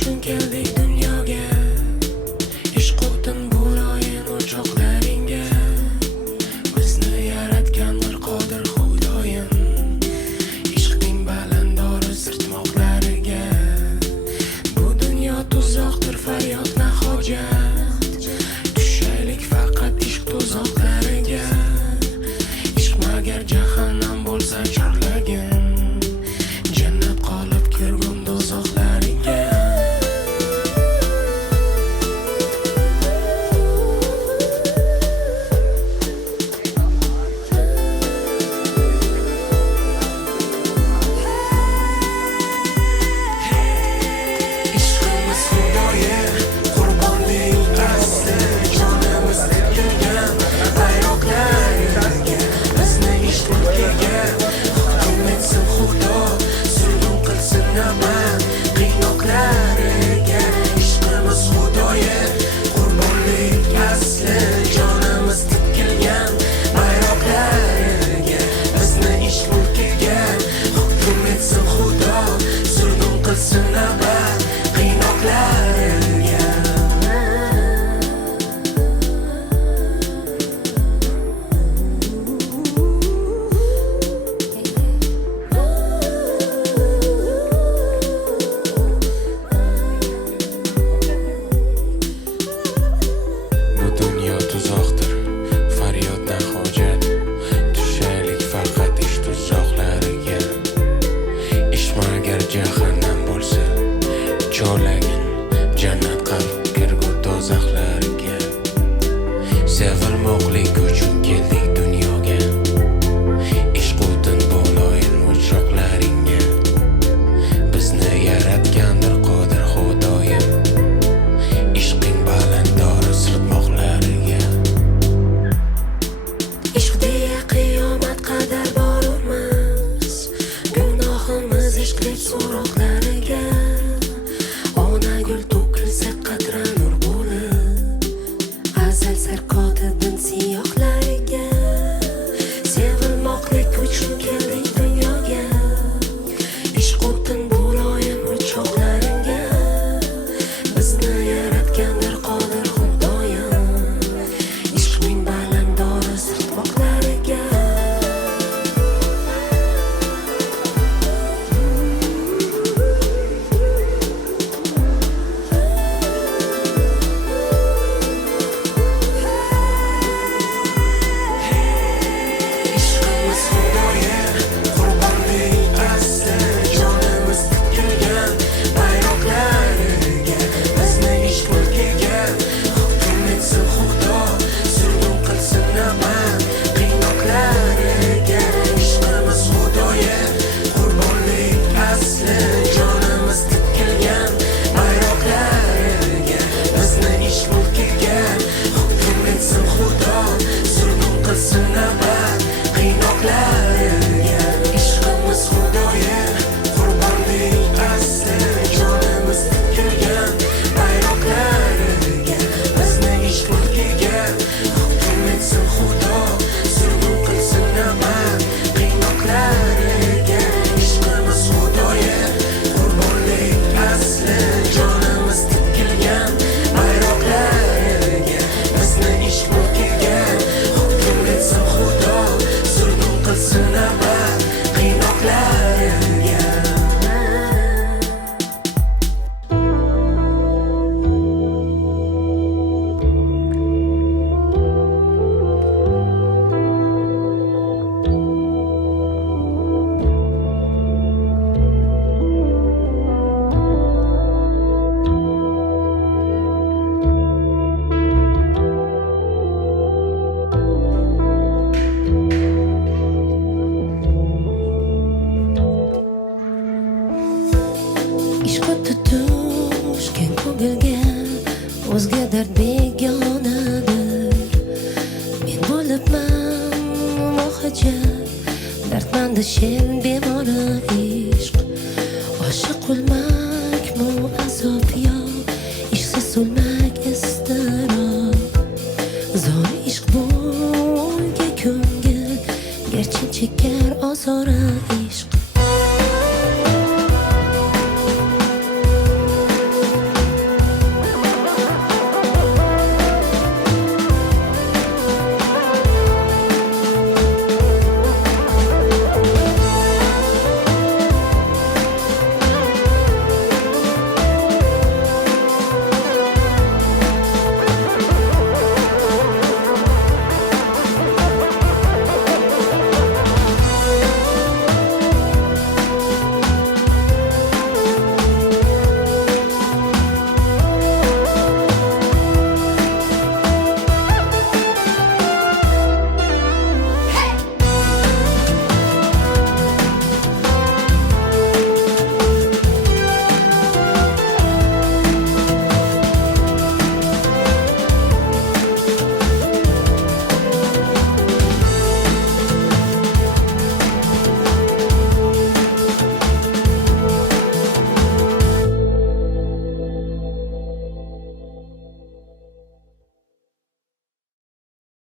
uchun keldik dunyoga. Ishq o'tin bo'loyin o'choqlaringga. Bizni yaratgandir qodir Xudoyim. Ishqning balandori sirtmoqlariga. Bu dunyo tuzoqdir, faryodna hojat. Tushaylik faqat ishq tuzoqlariga. Ishq magar jahannam bo'lsa chorlagin. Jannat qolib kirgum dozoqlariga. Ishqimiz Xudoga qurbonlik asli, jonimiz tikilgan bayroqlariga. Bizni ishq mulkiga hukm etsin Xudo, zulm qilsin na'mat qiynoqlariga. Ishqimiz Xudoga qurbonlik asli, jonimiz tikilgan bayroqlariga. Bizni ishq mulkiga hukm etsin Xudo, zulm qilsin na'mat qiynoqlariga. Bu dunyo tuzoqdir, faryoddan hojat. Tushaylik faqat ish tuzoqlariga. Ishq magar jahannam bo'lsa chorlagin. Jannat qolib kirgur dozoqlariga. Sevilmoqlik uchun keldik dunyoga. Ishq o'tin bo'loyin o'choqlaringga. Bizni yaratgandir qodir Xudoyim. Ishqing balandori sirtmoqlariga. Ishq deya qiyomat qadar borurmiz. Gunohimiz ishqlik so'roqlariga. Ona gul to'kilsa qatra nur bo'lib. Azal sarkotidan siyohlariga. Sevilmoqlik uchun keldik dunyoga. Ishq o'tin bo'loyin o'choqlaringga. Bizni yaratgandir qodir Xudoyim. Ishqning balandori sirtmoqlariga. Ishqimiz Xudoga qurbonlik asli, jonimiz tikilgan bayroqlariga. Bizni ishq mulkiga hukm etsin Xudo, zulm qilsin na'mat qiynoqlariga. Ishqimiz Xudoga qurbonlik asli, jonimiz tikilgan bayroqlariga. Bizni ishq mulkiga hukm etsin Xudo, zulm qilsin na'mat qiynoqlariga. Ishqimiz Xudoga qurbonlik asli, jonimiz tikilgan bayroqlariga. Bizni ishq mulkiga hukm etsin Xudo, zulm qilsin na'mat qiynoqlariga. Ishqimiz Xudoga qurbonlik asli, jonimiz tikilgan bayroqlariga. Bizni ishq mulkiga hukm etsin Xudo, zulm qilsin na'mat qiynoqlariga. Ishq tutishgan ko'ngilga o'zga dard begonadir. Men bo'libman mohajat, dardmanda shen bemori ishq. Oshiq qulman